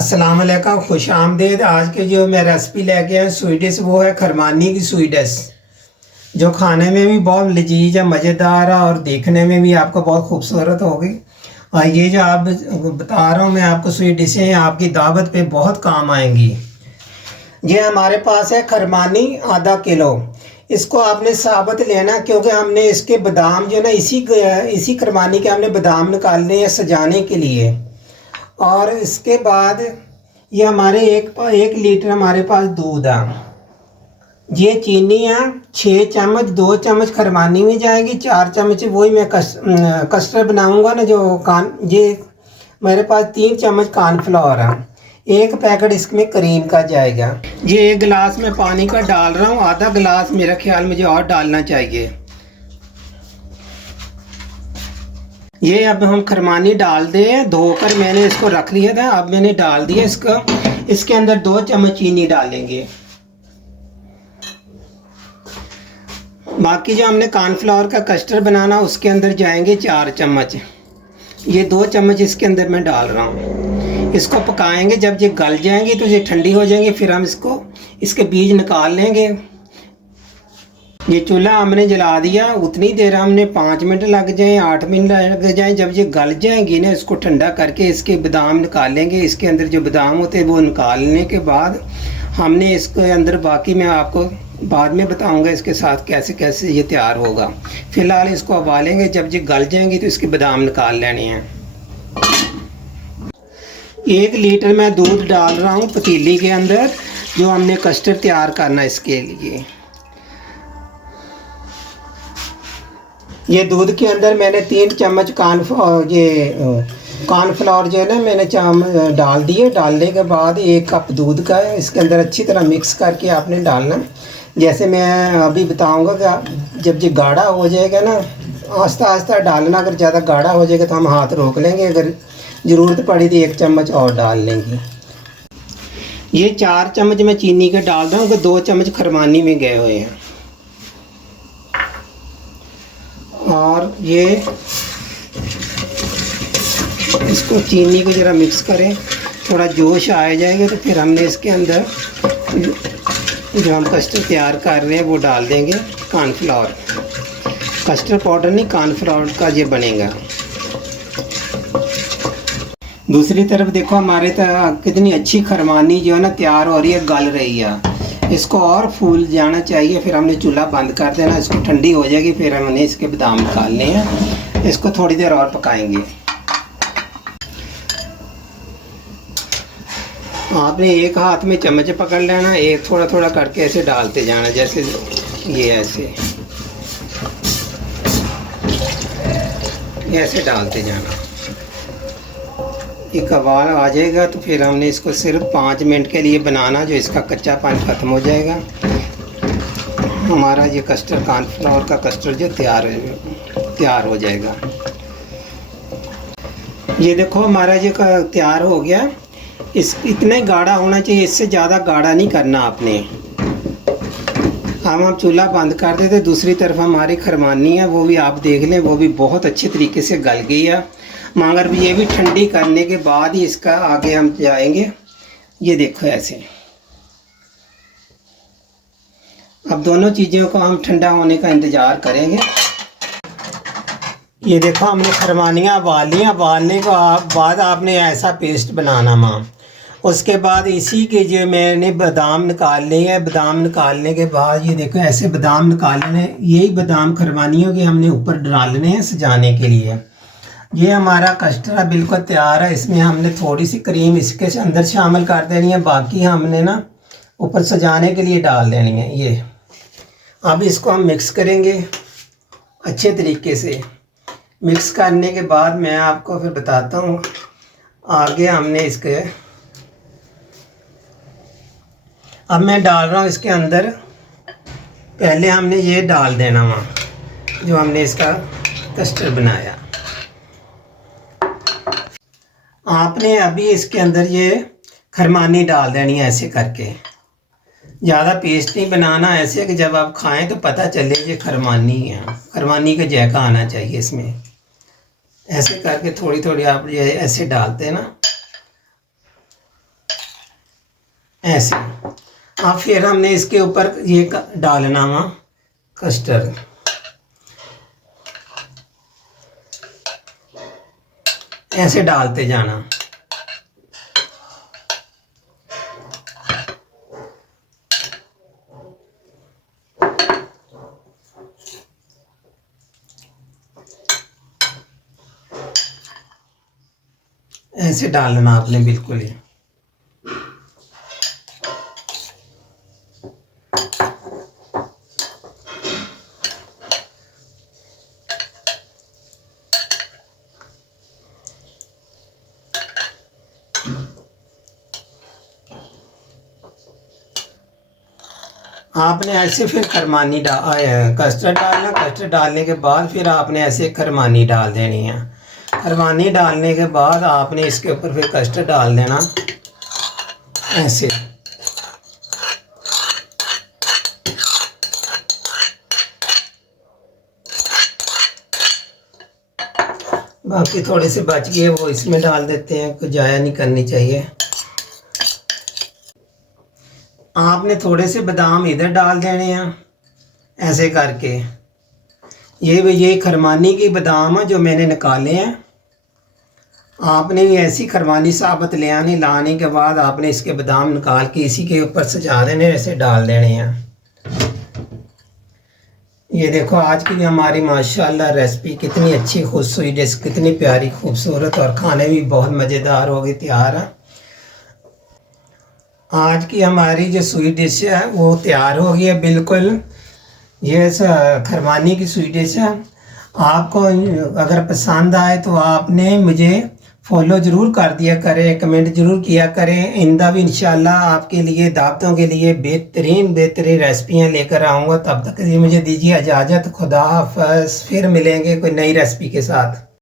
अस्सलाम वालेकुम, खुश आमदीद। आज के जो मैं रेसिपी लेके आया स्वीट डिश वो है खरमानी की स्वीट डिश, जो खाने में भी बहुत लजीज है, मज़ेदार है और देखने में भी आपको बहुत खूबसूरत होगी। और ये जो आप बता रहा हूँ मैं आपको स्वीट डिशें आपकी दावत पे बहुत काम आएंगी। ये हमारे पास है खरमानी आधा किलो। इसको आपने साबुत लेना, क्योंकि हमने इसके बादाम जो ना इसी खरमानी के हमने बादाम निकालने हैं सजाने के लिए। और इसके बाद ये हमारे एक लीटर हमारे पास दूध है। ये चीनी है 6 चम्मच, 2 चम्मच खरमानी में जाएगी, 4 चम्मच वही मैं कस्टर्ड बनाऊंगा ना ये मेरे पास 3 चम्मच कॉर्नफ्लोर है, 1 पैकेट इसमें क्रीम का जाएगा। ये 1 गिलास में पानी का डाल रहा हूँ, आधा गिलास मेरा ख्याल मुझे और डालना चाहिए। ये अब हम खरमानी डाल दें, धोकर मैंने इसको रख लिया था, अब मैंने डाल दिया इसको। इसके अंदर 2 चम्मच चीनी डालेंगे। बाकी जो हमने कॉर्नफ्लावर का कस्टर्ड बनाना उसके अंदर जाएंगे 4 चम्मच। ये 2 चम्मच इसके अंदर मैं डाल रहा हूँ। इसको पकाएंगे, जब ये गल जाएंगी तो ये ठंडी हो जाएंगी, फिर हम इसके बीज निकाल लेंगे। ये चूल्हा हमने जला दिया, उतनी देर हमने 5 मिनट लग जाएं, 8 मिनट लग जाएं। जब ये गल जाएंगी ना, इसको ठंडा करके इसके बादाम निकालेंगे। इसके अंदर जो बादाम होते हैं वो निकालने के बाद हमने इसके अंदर, बाकी मैं आपको बाद में बताऊंगा इसके साथ कैसे कैसे ये तैयार होगा। फ़िलहाल इसको उबालेंगे, जब ये गल जाएंगी तो इसके बादाम निकाल लेने हैं। 1 लीटर मैं दूध डाल रहा हूँ पतीली के अंदर, जो हमने कस्टर्ड तैयार करना इसके लिए। ये दूध के अंदर मैंने 3 चम्मच कॉर्नफ्लावर जो है ना मैंने डाल दिए। डालने के बाद 1 कप दूध का है, इसके अंदर अच्छी तरह मिक्स करके आपने डालना। जैसे मैं अभी बताऊंगा कि जब ये गाढ़ा हो जाएगा ना, आस्ता आस्ता डालना। अगर ज़्यादा गाढ़ा हो जाएगा तो हम हाथ रोक लेंगे, अगर ज़रूरत पड़ी तो 1 चम्मच और डाल लेंगे। ये 4 चम्मच मैं चीनी के डाल रहा हूँ, 2 चम्मच खरमानी में गए हुए हैं। और ये इसको चीनी को ज़रा मिक्स करें, थोड़ा जोश आ जाएगा तो फिर हमने इसके अंदर जो हम कस्टर्ड तैयार कर रहे हैं वो डाल देंगे। कॉर्नफ्लावर, कस्टर्ड पाउडर नहीं, कॉर्नफ्लावर का ये बनेगा। दूसरी तरफ देखो हमारे कितनी अच्छी खरमानी जो है ना तैयार हो रही है, गल रही है। इसको और फूल जाना चाहिए, फिर हमने चूल्हा बंद कर देना। इसको ठंडी हो जाएगी, फिर हमने इसके बादाम निकालने हैं। इसको थोड़ी देर और पकाएंगे। आपने एक हाथ में चम्मच पकड़ लेना, एक थोड़ा थोड़ा करके ऐसे डालते जाना, जैसे ये ऐसे डालते जाना। एक उबाल आ जाएगा तो फिर हमने इसको सिर्फ 5 मिनट के लिए बनाना, जो इसका कच्चापन ख़त्म हो जाएगा। हमारा ये कस्टर्ड, कॉर्नफ्लावर का कस्टर्ड जो तैयार हो जाएगा। ये देखो हमारा ये तैयार हो गया। इतना ही गाढ़ा होना चाहिए, इससे ज़्यादा गाढ़ा नहीं करना आपने। हम चूल्हा बंद कर देते। दूसरी तरफ हमारी खरमानी है, वो भी आप देख लें, वो भी बहुत अच्छे तरीके से गल गई है। मगर ये भी ठंडी करने के बाद ही इसका आगे हम जाएंगे। ये देखो ऐसे। अब दोनों चीज़ों को हम ठंडा होने का इंतज़ार करेंगे। ये देखो हमने खरमानियाँ उबाल ली। उबालने के बाद आपने ऐसा पेस्ट बनाना माँ। उसके बाद इसी के जो मैंने बादाम निकाल लिए हैं, बादाम निकालने के बाद ये देखो ऐसे बादाम निकालने, यही बादाम खरमानियों के हमने ऊपर डालने हैं सजाने के लिए। ये हमारा कस्टर्ड बिल्कुल तैयार है। इसमें हमने थोड़ी सी क्रीम इसके अंदर शामिल कर देनी है, बाकी हमने ना ऊपर सजाने के लिए डाल देनी है। ये अब इसको हम मिक्स करेंगे अच्छे तरीके से। मिक्स करने के बाद मैं आपको फिर बताता हूँ आगे हमने इसके। अब मैं डाल रहा हूँ इसके अंदर, पहले हमने ये डाल देना वहाँ जो हमने इसका कस्टर्ड बनाया। आपने अभी इसके अंदर ये खरमानी डाल देनी है ऐसे करके। ज़्यादा पेस्ट नहीं बनाना, ऐसे कि जब आप खाएं तो पता चले ये खरमानी है। खरमानी का जायका आना चाहिए इसमें। ऐसे करके थोड़ी थोड़ी आप ये ऐसे डालते हैं ना, ऐसे। अब फिर हमने इसके ऊपर ये डालना हुआ कस्टर्ड, ऐसे डालते जाना। ऐसे डालना आपने बिल्कुल ही। आपने ऐसे फिर खरमानी कस्टर्ड डालना। कस्टर्ड डालने के बाद फिर आपने ऐसे खरमानी डाल देनी है। खरमानी डालने के बाद आपने इसके ऊपर फिर कस्टर्ड डाल देना ऐसे। बाकी थोड़े से बच गए वो इसमें डाल देते हैं, कुछ जाया नहीं करनी चाहिए। आपने थोड़े से बादाम इधर डाल देने हैं ऐसे करके। ये खरमानी की बादाम है जो मैंने निकाले हैं। आपने भी ऐसी खरमानी साबुत ले आनी, लाने के बाद आपने इसके बादाम निकाल के इसी के ऊपर सजा देने, ऐसे डाल देने हैं। ये देखो आज की हमारी माशाल्लाह रेसिपी कितनी अच्छी खूबसूरत डिश, कितनी प्यारी खूबसूरत और खाने भी बहुत मज़ेदार होगी, तैयार है। आज की हमारी जो स्वीट डिश है वो तैयार हो गई है बिल्कुल। ये खरमानी की स्वीट डिश है। आपको अगर पसंद आए तो आपने मुझे फॉलो ज़रूर कर दिया करें, कमेंट ज़रूर किया करें। इंदा भी इंशाल्लाह आपके लिए दावतों के लिए बेहतरीन रेसिपियाँ लेकर आऊँगा। तब तक मुझे दीजिए इजाज़त। खुदा हाफ़िज़। फिर मिलेंगे कोई नई रेसिपी के साथ।